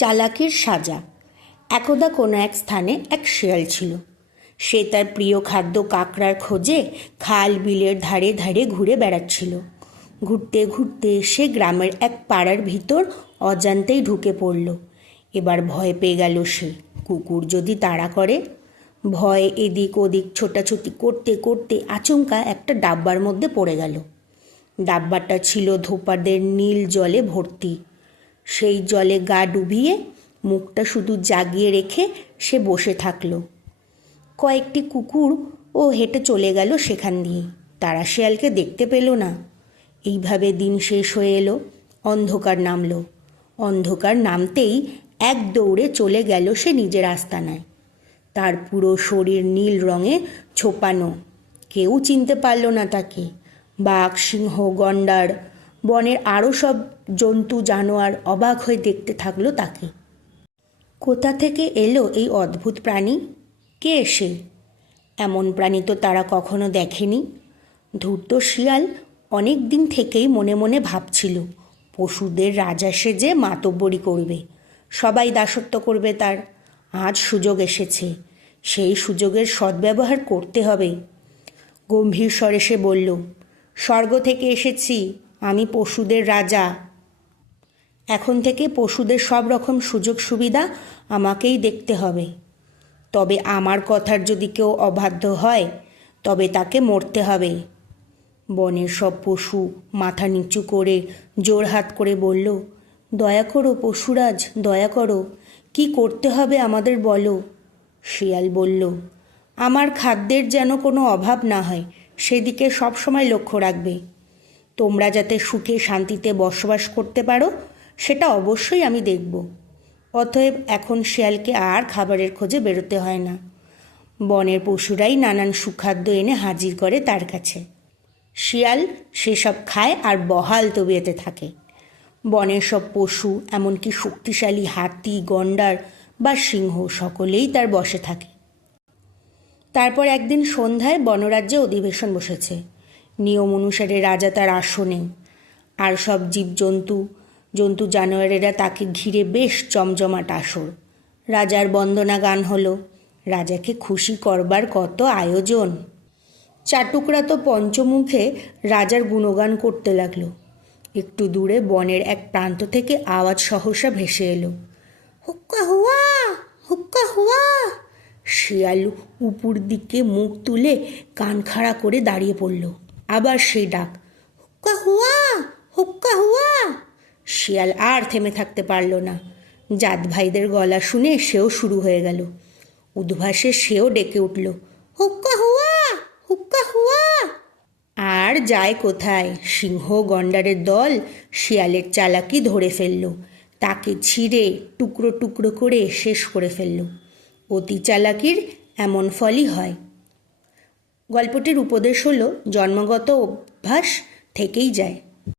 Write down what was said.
চালাকির সাজা। একদা কোনো এক স্থানে এক শেয়াল ছিল। সে তার প্রিয় খাদ্য কাঁকড়ার খোঁজে খাল বিলের ধারে ধারে ঘুরে বেড়াচ্ছিল। ঘুরতে ঘুরতে সে গ্রামের এক পাড়ার ভিতর অজান্তেই ঢুকে পড়ল। এবার ভয় পেয়ে গেল সে, কুকুর যদি তাড়া করে। ভয়ে এদিক ওদিক ছোটাছুটি করতে করতে আচমকা একটা ডাব্বার মধ্যে পড়ে গেল। ডাব্বাটা ছিল ধোপাদের নীল জলে ভর্তি। সেই জলে গা ডুবিয়ে মুখটা শুধু জাগিয়ে রেখে সে বসে থাকলো। কয়েকটি কুকুর হেঁটে চলে গেল সেখান দিয়ে। তারা শেয়ালকে দেখতে পেল না। এইভাবে দিন শেষ হয়ে এলো। অন্ধকার নামলো। অন্ধকার নামতেই এক দৌড়ে চলে গেল সে নিজের আস্তানায়। তার পুরো শরীর নীল রঙে ছোপানো। কেউ চিনতে পারল না তাকে। বাঘ, সিংহ, গন্ডার, বনের আরও সব জন্তু জানোয়ার অবাক হয়ে দেখতে থাকলো তাকে। কোথা থেকে এলো এই অদ্ভুত প্রাণী? কে সে? এমন প্রাণী তো তারা কখনো দেখেনি। ধূর্ত শিয়াল অনেক দিন থেকেই মনে মনে ভাবছিল, পশুদের রাজা সেজে মাতব্বরি করবে, সবাই দাসত্ব করবে তার। আজ সুযোগ এসেছে, সেই সুযোগের সদ্ব্যবহার করতে হবে। গম্ভীর স্বরে সে বলল, স্বর্গ থেকে এসেছি, আমি পশুদের রাজা। এখন থেকে পশুদের সব রকম সুযোগ সুবিধা আমাকেই দেখতে হবে। তবে আমার কথার যদি কেউ অবাধ্য হয় তবে তাকে মরতে হবে। বনের সব পশু মাথা নিচু করে জোড়হাত করে বলল, দয়া করো পশুরাজ, দয়া করো, কি করতে হবে আমাদের বলো। শিয়াল বলল, আমার খাদ্যের যেন কোনো অভাব না হয় সেদিকে সবসময় লক্ষ্য রাখবে। তোমরা যাতে সুখে শান্তিতে বসবাস করতে পারো সেটা অবশ্যই আমি দেখব। অতএব এখন শিয়ালকে আর খাবারের খোঁজে বেরোতে হয় না। বনের পশুরাই নানান সুখাদ্য এনে হাজির করে তার কাছে। শিয়াল সেসব খায় আর বহাল তবিয়তে থাকে। বনের সব পশু, এমনকি শক্তিশালী হাতি, গন্ডার বা সিংহ, সকলেই তার বশে থাকে। তারপর একদিন সন্ধ্যায় বনরাজ্যে অধিবেশন বসেছে। নিয়ম অনুসারে রাজা তার আসনে, আর সব জীবজন্তু জন্তু জানোয়ারেরা তাকে ঘিরে বেশ জমজমাট আসর। রাজার বন্দনা গান হলো। রাজাকে খুশি করবার কত আয়োজন। চাটুকরা তো পঞ্চমুখে রাজার গুণগান করতে লাগলো। একটু দূরে বনের এক প্রান্ত থেকে আওয়াজ সহসা ভেসে এলো, হুক্কা হুয়া, হুক্কা হুয়া। শিয়াল উপর দিকে মুখ তুলে কান খাড়া করে দাঁড়িয়ে পড়ল। আবার সেই ডাক, হুক্কা হুয়া, হুক্কা হুয়া। শিয়াল আর থেমে থাকতে পারল না। জাত ভাইদের গলা শুনে সেও শুরু হয়ে গেল। উদ্ভাসে সেও ডেকে উঠল, হুক্কা হুয়া, হুক্কা হুয়া। আর যায় কোথায়, সিংহ গন্ডারের দল শিয়ালের চালাকি ধরে ফেলল। তাকে ছিঁড়ে টুকরো টুকরো করে শেষ করে ফেলল। অতি চালাকির এমন ফলই হয়। গল্পটির উপদেশ হলো, জন্মগত অভ্যাস থেকেই যায়।